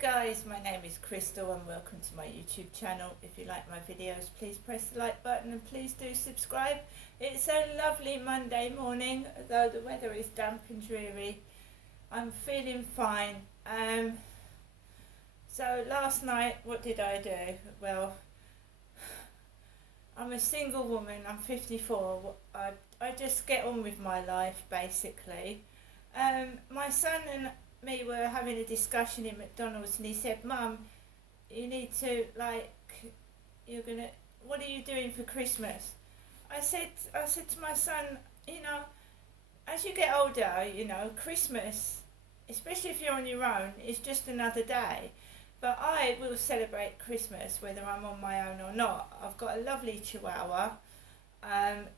Guys, my name is Crystal and welcome to my YouTube channel. If you like my videos, please press the like button and please do subscribe. It's a lovely Monday morning, though the weather is damp and dreary. I'm feeling fine. So last night, what did I do? Well, I'm a single woman, I'm 54. I just get on with my life, basically. My son and me were having a discussion in McDonald's and he said, Mum, you need to, what are you doing for Christmas? I said to my son, as you get older, Christmas, especially if you're on your own, is just another day. But I will celebrate Christmas whether I'm on my own or not. I've got a lovely Chihuahua.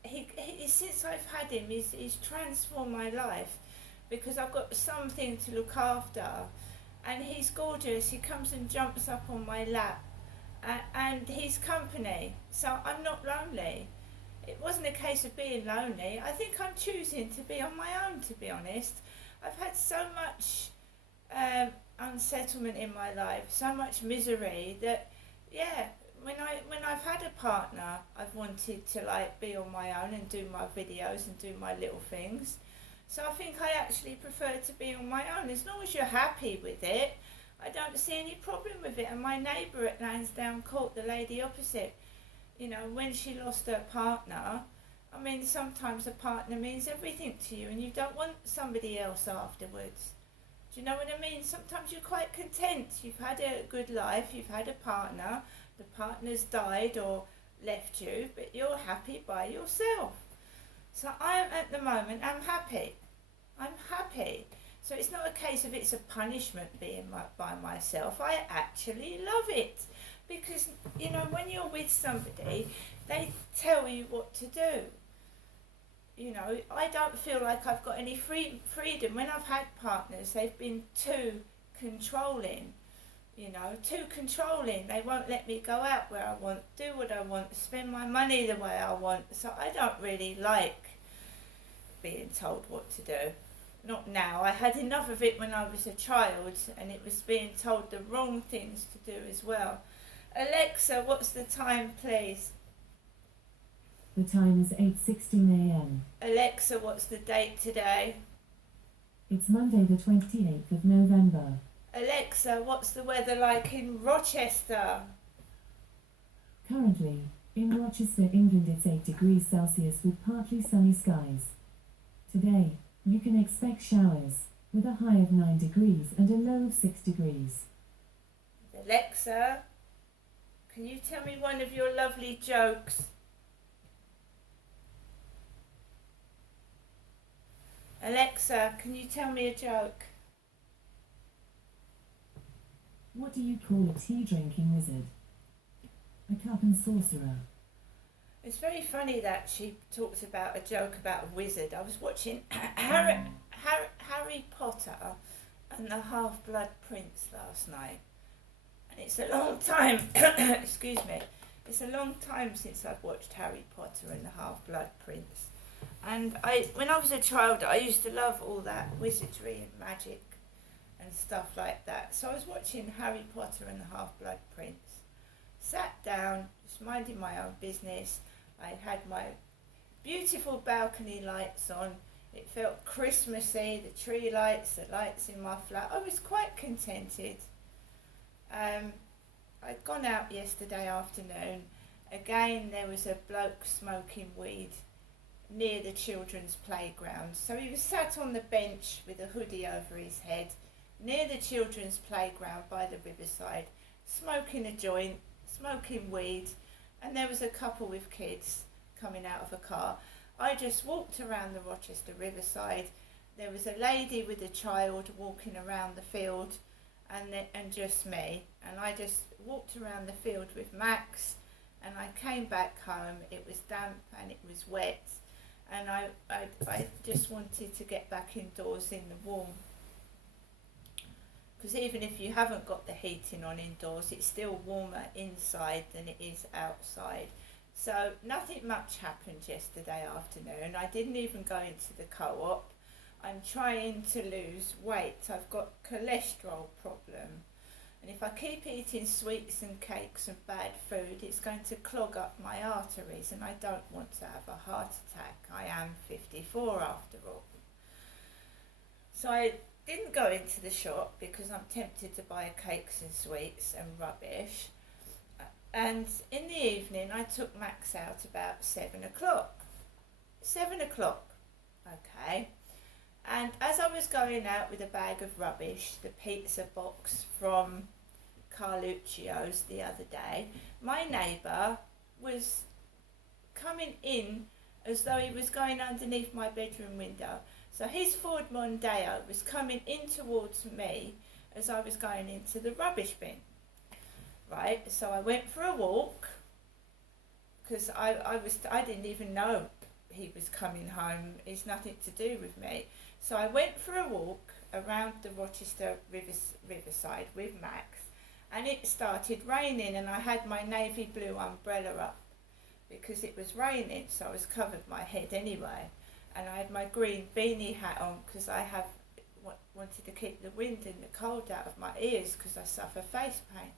He since I've had him, he's transformed my life because I've got something to look after, and he's gorgeous. He comes and jumps up on my lap, and he's company, so I'm not lonely. It wasn't a case of being lonely. I think I'm choosing to be on my own, to be honest. I've had so much unsettlement in my life, so much misery that, when I've had a partner, I've wanted to be on my own and do my videos and do my little things. So I think I actually prefer to be on my own. As long as you're happy with it, I don't see any problem with it. And my neighbour at Lansdowne Court, the lady opposite, when she lost her partner, sometimes a partner means everything to you and you don't want somebody else afterwards. Do you know what I mean? Sometimes you're quite content. You've had a good life, you've had a partner, the partner's died or left you, but you're happy by yourself. So at the moment, I'm happy. I'm happy. So it's not a case of it's a punishment being by myself. I actually love it. Because, when you're with somebody, they tell you what to do. I don't feel like I've got any freedom. When I've had partners, they've been too controlling. Too controlling. They won't let me go out where I want, do what I want, spend my money the way I want. So I don't really like being told what to do. Not now. I had enough of it when I was a child, and it was being told the wrong things to do as well. Alexa, what's the time, please? The time is 8:16 a.m. Alexa, what's the date today? It's Monday the 28th of November. Alexa, what's the weather like in Rochester? Currently, in Rochester, England, it's 8 degrees Celsius with partly sunny skies. Today, you can expect showers, with a high of 9 degrees and a low of 6 degrees. Alexa, can you tell me one of your lovely jokes? Alexa, can you tell me a joke? What do you call a tea-drinking wizard? A cup and sorcerer. It's very funny that she talks about a joke about a wizard. I was watching Harry Potter and the Half-Blood Prince last night. And it's a long time, excuse me, it's a long time since I've watched Harry Potter and the Half-Blood Prince. And when I was a child, I used to love all that wizardry and magic and stuff like that. So I was watching Harry Potter and the Half-Blood Prince. Sat down, just minding my own business. I had my beautiful balcony lights on. It felt Christmassy, the tree lights, the lights in my flat. I was quite contented. I'd gone out yesterday afternoon. Again, there was a bloke smoking weed near the children's playground. So he was sat on the bench with a hoodie over his head near the children's playground by the riverside, smoking a joint, smoking weed, and there was a couple with kids coming out of a car. I just walked around the Rochester riverside. There was a lady with a child walking around the field, and just me, and I just walked around the field with Max, and I came back home. It was damp and it was wet, and I just wanted to get back indoors in the warm, because even if you haven't got the heating on indoors, it's still warmer inside than it is outside. So nothing much happened yesterday afternoon. I didn't even go into the co-op. I'm trying to lose weight. I've got cholesterol problem. And if I keep eating sweets and cakes and bad food, it's going to clog up my arteries, and I don't want to have a heart attack. I am 54 after all. So I didn't go into the shop because I'm tempted to buy cakes and sweets and rubbish. And in the evening, I took Max out about 7 o'clock. 7 o'clock, okay. And as I was going out with a bag of rubbish, the pizza box from Carluccio's the other day, my neighbour was coming in as though he was going underneath my bedroom window. So his Ford Mondeo was coming in towards me as I was going into the rubbish bin. Right, so I went for a walk because I didn't even know he was coming home. It's nothing to do with me. So I went for a walk around the Rochester riverside with Max, and it started raining, and I had my navy blue umbrella up because it was raining, so I was covered my head anyway, and I had my green beanie hat on because I wanted to keep the wind and the cold out of my ears because I suffer face pain.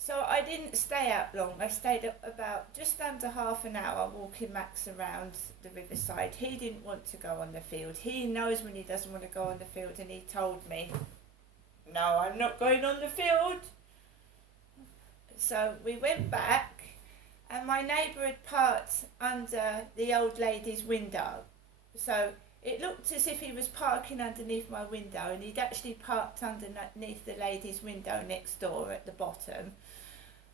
So I didn't stay out long. I stayed up about just under half an hour walking Max around the riverside. He didn't want to go on the field. He knows when he doesn't want to go on the field, and he told me, "No, I'm not going on the field." So we went back, and my neighbour had parked under the old lady's window. So it looked as if he was parking underneath my window, and he'd actually parked underneath the lady's window next door at the bottom.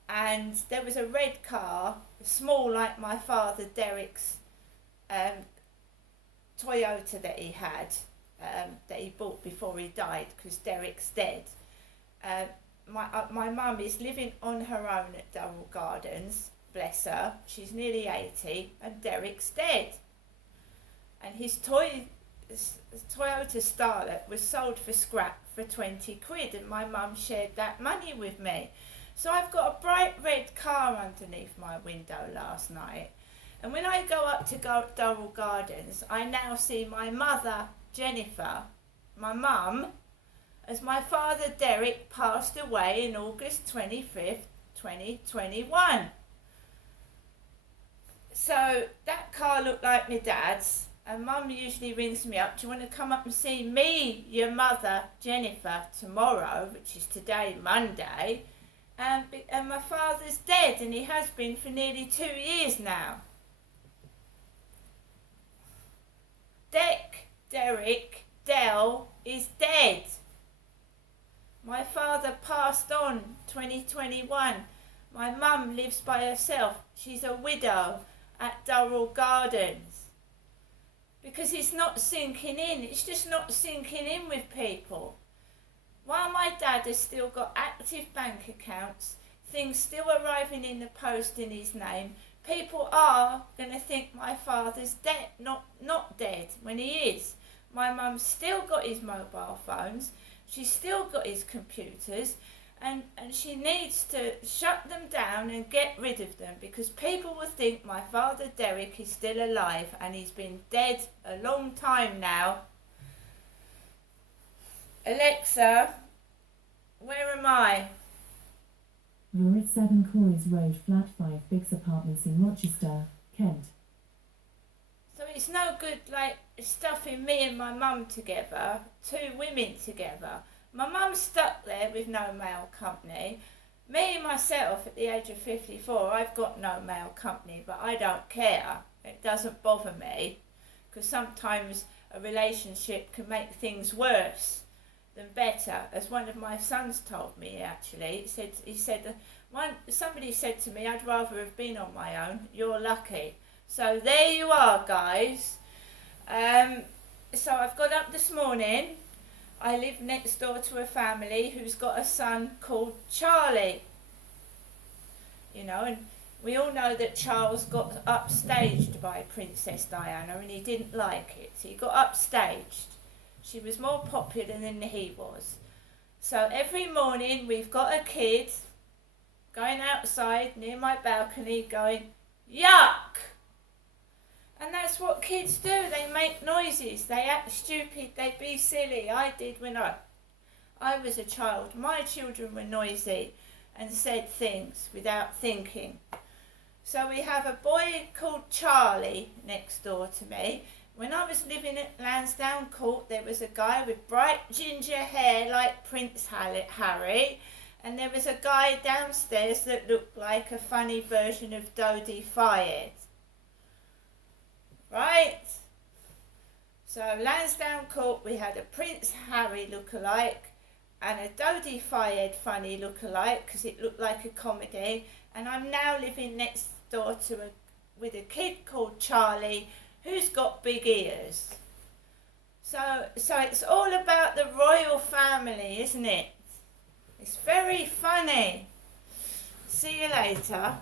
And there was a red car, small like my father Derek's Toyota that he had, that he bought before he died because Derek's dead. My mum is living on her own at Durrell Gardens, bless her. She's nearly 80, and Derek's dead. And his Toyota Starlet was sold for scrap for 20 quid, and my mum shared that money with me. So I've got a bright red car underneath my window last night. And when I go up to Durrell Gardens, I now see my mother, Jennifer, my mum, as my father Derek passed away in August 25th, 2021. So that car looked like my dad's, and mum usually rings me up, "Do you want to come up and see me, your mother, Jennifer, tomorrow," which is today, Monday. And my father's dead, and he has been for nearly 2 years now. Derek Dell is dead. My father passed on 2021. My mum lives by herself. She's a widow at Durrell Gardens. Because it's not sinking in. It's just not sinking in with people. While my dad has still got active bank accounts, things still arriving in the post in his name, people are going to think my father's dead, not dead, when he is. My mum's still got his mobile phones, she's still got his computers, and she needs to shut them down and get rid of them, because people will think my father Derek is still alive, and he's been dead a long time now. Alexa, where am I? You're at 7 Coys Road, Flat 5, Biggs Apartments in Rochester, Kent. So it's no good like stuffing me and my mum together, two women together. My mum's stuck there with no mail company. Me myself at the age of 54, I've got no mail company, but I don't care. It doesn't bother me, because sometimes a relationship can make things worse than better, as one of my sons told me actually. Somebody said to me, "I'd rather have been on my own. You're lucky." So there you are, guys. So I've got up this morning. I live next door to a family who's got a son called Charlie. You know, and we all know that Charles got upstaged by Princess Diana, and he didn't like it. So he got upstaged. She was more popular than he was. So every morning we've got a kid going outside near my balcony going, "Yuck!" And that's what kids do. They make noises. They act stupid. They be silly. I did when I I was a child, my children were noisy and said things without thinking. So we have a boy called Charlie next door to me. When I was living at Lansdowne Court, there was a guy with bright ginger hair like Prince Harry, and there was a guy downstairs that looked like a funny version of Dodi Fayed. Right? So Lansdowne Court, we had a Prince Harry look-alike and a Dodi Fayed funny look-alike because it looked like a comedy, and I'm now living next door with a kid called Charlie who's got big ears. So it's all about the royal family, isn't it? It's very funny. See you later.